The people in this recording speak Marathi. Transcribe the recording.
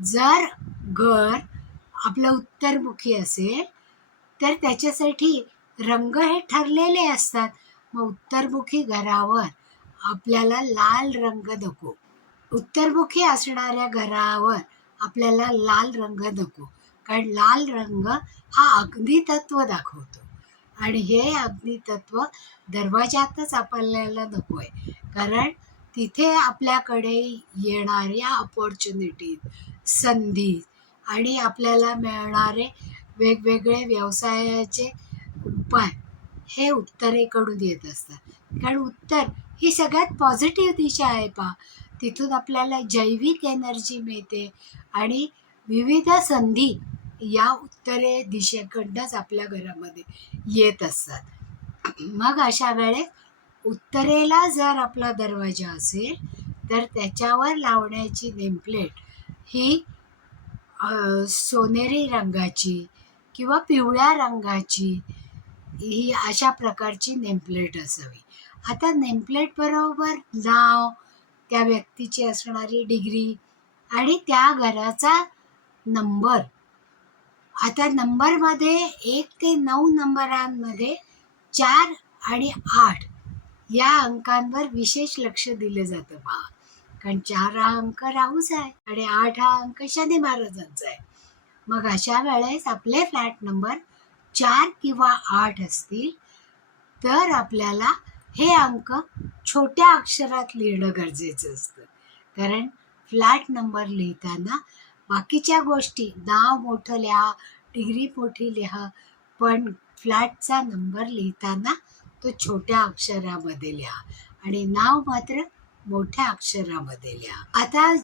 जर घर आपलं उत्तरमुखी असेल तर त्याच्यासाठी रंग हे ठरलेले असतात. मग उत्तरमुखी घरावर आपल्याला लाल रंग नको. उत्तरमुखी असणाऱ्या घरावर आपल्याला लाल रंग नको, कारण लाल रंग हा अग्नितत्व दाखवतो आणि हे अग्नितत्व दरवाजातच आपल्याला नको आहे, कारण तिथे आपल्याकडे येणाऱ्या अपॉर्च्युनिटी, संधी आणि आपल्याला मिळणारे वेगवेगळे व्यवसायाचे उपाय हे उत्तरेकडून येत असतात. कारण उत्तर ही सगळ्यात पॉझिटिव्ह दिशा आहे पहा. तिथून आपल्याला जैविक एनर्जी मिळते आणि विविध संधी या उत्तरे दिशेकडनंच आपल्या घरामध्ये येत असतात. मग अशा वेळेस उत्तरेला जर आपला दरवाजा असेल तर त्याच्यावर लावण्याची नेमप्लेट ही सोनेरी रंगाची किंवा पिवळ्या रंगाची ही अशा प्रकारची नेमप्लेट असावी. आता नेमप्लेट बरोबर नाव, त्या व्यक्तीची असणारी डिग्री आणि त्या घराचा नंबर. आता नंबरमध्ये 1 ते 9 नंबरांमध्ये 4 आणि 8 या अंकांवर विशेष लक्ष दिलं जातं पहा. कारण 4 हा अंक राहूचा आहे आणि 8 हा अंक शनी महाराजांचा आहे. मग अशा वेळेस आपले फ्लॅट नंबर 4 किंवा 8 असतील तर आपल्याला हे अंक छोट्या अक्षरात लिहिणं गरजेचं असतं. कारण फ्लॅट नंबर लिहिताना बाकीच्या गोष्टी, नाव मोठं लिहा, डिग्री मोठी लिहा, पण फ्लॅटचा नंबर लिहिताना तो छोट्या अक्षरामध्ये लिहा आणि नाव मात्र मोठ्या अक्षरामध्ये लिहा. आता